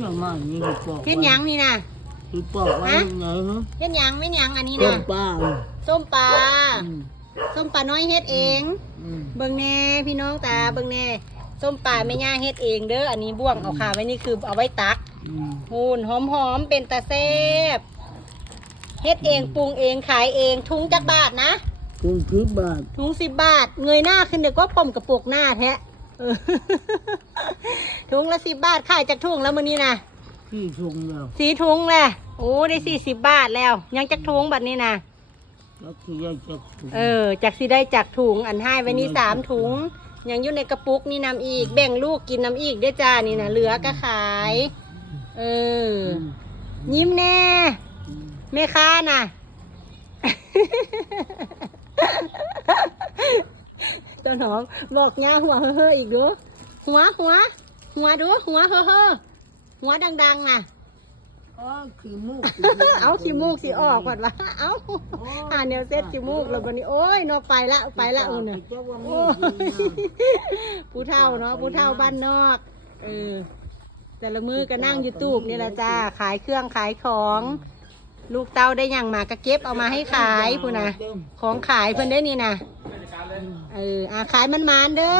อย่างมากนี่คือปอกเฮ็ดหยังนี่นะคือปอกไว้ยังไงฮะเฮ็ดหยังไม่หยังอันนี้ต้นะนป้าส้มปลาอืมส้มปลาน้อยเฮ็ดเอง อืมเบิ่งแน่พี่น้องตาเบิ่งแน่ส้มปลาแม่ย่าเฮ็ดเองเด้ออันนี้บ่วงเอาขาไว้นี่คือเอาไว้ตักอืมหูนหอมๆเป็นตาแซ่บเฮ็ดเองปรุงเองขายเองทุงจักบาทนะคุณคือบาทถุงสิบบาทเงยหน้าขึ้นเดี๋ยวก็ปมกระปุกหน้าแท้เออ ถุงละสิบบาทขายจากถุงแล้วมื้อนี้นะที่ชงแล้วสีถุงแหละโอ้ได้สี่สิบบาทแล้ว ยังจากถุงบัดนี้นะแล้วคืออยากจะถูกเออจากสิได้จากถุงอันให้ไว้นี่สามถุง ยังอยู่ในกระปุกนี่นำอีก แบ่งลูกกินน้ำอีกเด้อจ้านี่นะเหลือก็ขาย เออ ยิ้มแน่แม่ค้าน่ะตัวน้องบอกย่าหัวเฮ้อๆอีกดูหัวหัว หัวดูหัวเฮ้อเฮ้อหัวดังๆน่ะ อ๋อคือมูก เอาขี้มูกสิออกก่อนวะเอาอ่านแนวเซ็ตขี้มูกแล้ววันนี้โอ้ยเนอไปละไปละเออเนี่ย เจ้าว่ามีโอ้ยผู้เฒ่าเนาะผู้เฒ่าบ้านนอกเออแต่ละมือก็นั่งยูทูบนี่แหละจ้าขายเครื่องขายของ ลูกเต้าได้หยังมาก็เก็บเอามาให้ขายพูนะของขายเพิ่นได้นี่นะเอออาขายมันมานๆเด้อ